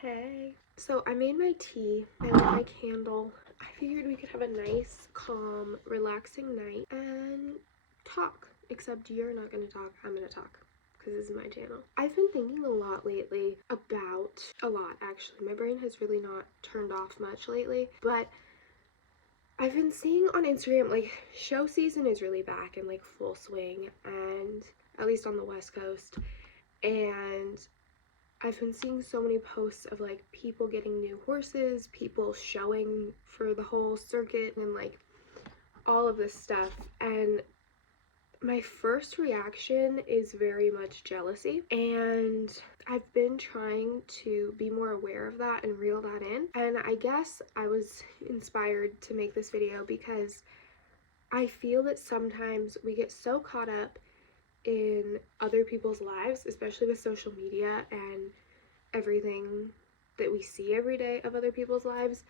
Hey. So I made my tea, I lit my candle. I figured we could have a nice, calm, relaxing night and talk. Except you're not gonna talk, I'm gonna talk. Because this is my channel. I've been thinking a lot lately about, a lot actually. My brain has really not turned off much lately. But I've been seeing on Instagram, like, show season is really back in like full swing. And at least on the West Coast. And I've been seeing so many posts of like people getting new horses, people showing for the whole circuit and like all of this stuff. And my first reaction is very much jealousy. And I've been trying to be more aware of that and reel that in. And I guess I was inspired to make this video because I feel that sometimes we get so caught up in other people's lives, especially with social media and everything that we see every day of other people's lives,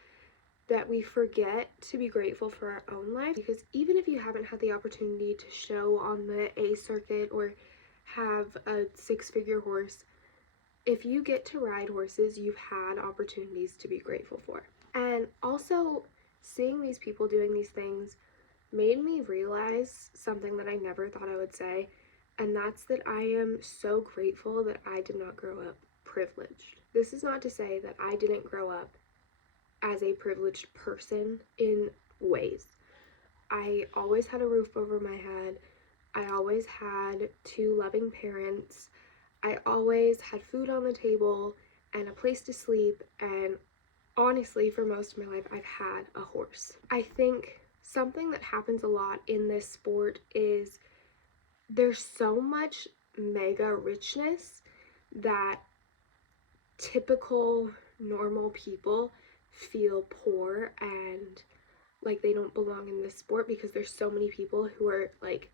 that we forget to be grateful for our own life. Because even if you haven't had the opportunity to show on the A circuit or have a six-figure horse, if you get to ride horses, you've had opportunities to be grateful for. And also, seeing these people doing these things made me realize something that I never thought I would say, and that's that I am so grateful that I did not grow up privileged. This is not to say that I didn't grow up as a privileged person in ways. I always had a roof over my head. I always had two loving parents. I always had food on the table and a place to sleep, and honestly, for most of my life, I've had a horse. I think something that happens a lot in this sport is there's so much mega richness that typical normal people feel poor and like they don't belong in this sport because there's so many people who are like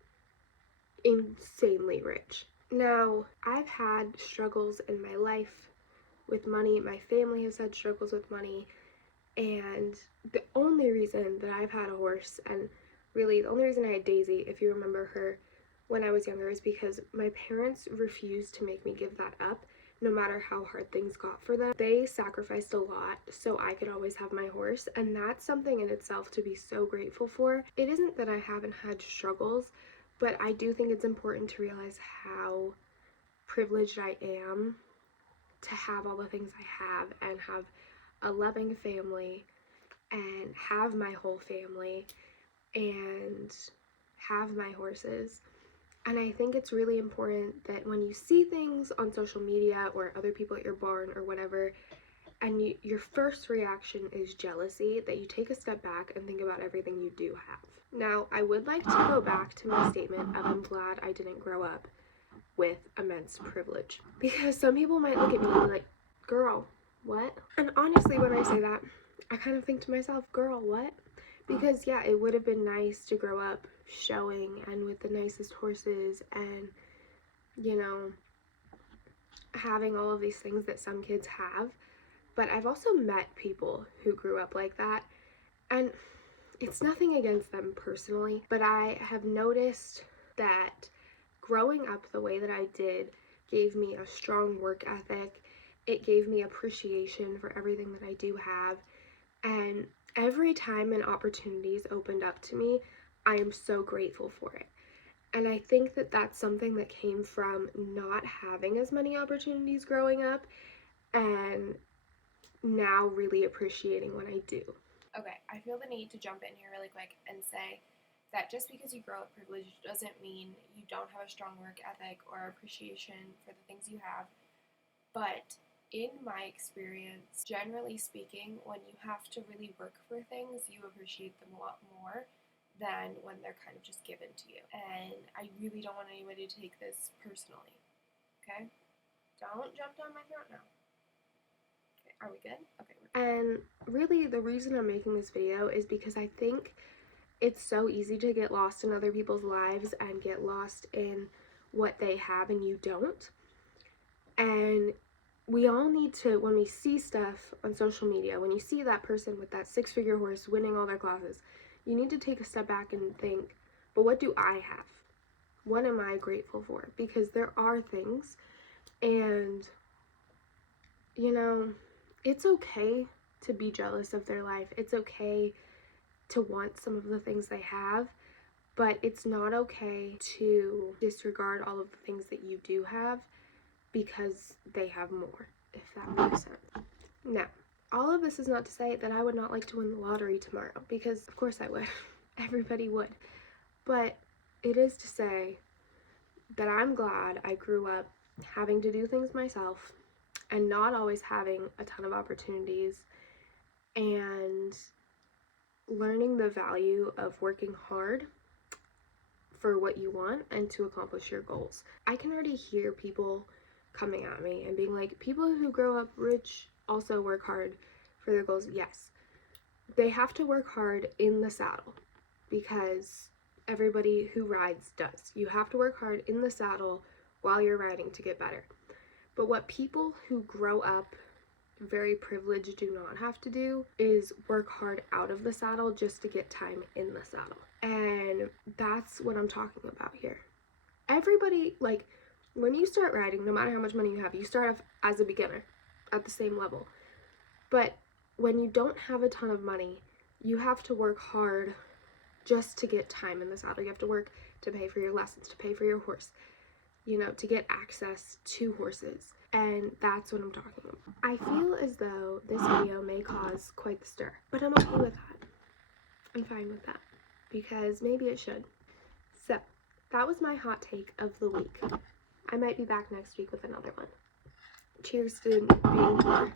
insanely rich. Now, I've had struggles in my life with money. My family has had struggles with money. And the only reason that I've had a horse, and really the only reason I had Daisy, if you remember her, when I was younger, is because my parents refused to make me give that up no matter how hard things got for them. They sacrificed a lot so I could always have my horse, and that's something in itself to be so grateful for. It isn't that I haven't had struggles, but I do think it's important to realize how privileged I am to have all the things I have and have a loving family and have my whole family and have my horses. And I think it's really important that when you see things on social media or other people at your barn or whatever, and your first reaction is jealousy, that you take a step back and think about everything you do have. Now, I would like to go back to my statement of I'm glad I didn't grow up with immense privilege. Because some people might look at me and be like, girl, what? And honestly, when I say that, I kind of think to myself, girl, what? Because yeah, it would have been nice to grow up showing and with the nicest horses and, you know, having all of these things that some kids have. But I've also met people who grew up like that, and it's nothing against them personally, but I have noticed that growing up the way that I did gave me a strong work ethic. It gave me appreciation for everything that I do have, and every time an opportunity is opened up to me, I am so grateful for it. And I think that that's something that came from not having as many opportunities growing up and now really appreciating when I do. Okay, I feel the need to jump in here really quick and say that just because you grow up privileged doesn't mean you don't have a strong work ethic or appreciation for the things you have. But in my experience, generally speaking, when you have to really work for things, you appreciate them a lot more than when they're kind of just given to you. And I really don't want anybody to take this personally, okay? Don't jump down my throat now. Okay, are we good? Okay. And really, the reason I'm making this video is because I think it's so easy to get lost in other people's lives and get lost in what they have and you don't. And we all need to, when we see stuff on social media, when you see that person with that six-figure horse winning all their classes, you need to take a step back and think, but what do I have? What am I grateful for? Because there are things, and, you know, it's okay to be jealous of their life. It's okay to want some of the things they have, but it's not okay to disregard all of the things that you do have because they have more, if that makes sense. Now, all of this is not to say that I would not like to win the lottery tomorrow, because of course I would. Everybody would. But it is to say that I'm glad I grew up having to do things myself and not always having a ton of opportunities, and learning the value of working hard for what you want and to accomplish your goals. I can already hear people coming at me and being like, people who grow up rich also work hard for their goals. Yes, they have to work hard in the saddle, because everybody who rides does. You have to work hard in the saddle while you're riding to get better. But what people who grow up very privileged do not have to do is work hard out of the saddle just to get time in the saddle. And that's what I'm talking about here. Everybody, like, when you start riding, no matter how much money you have, you start off as a beginner at the same level. But when you don't have a ton of money, you have to work hard just to get time in the saddle. You have to work to pay for your lessons, to pay for your horse, you know, to get access to horses. And that's what I'm talking about. I feel as though this video may cause quite the stir, but I'm okay with that. I'm fine with that, because maybe it should. So, that was my hot take of the week. I might be back next week with another one. Cheers to being poor.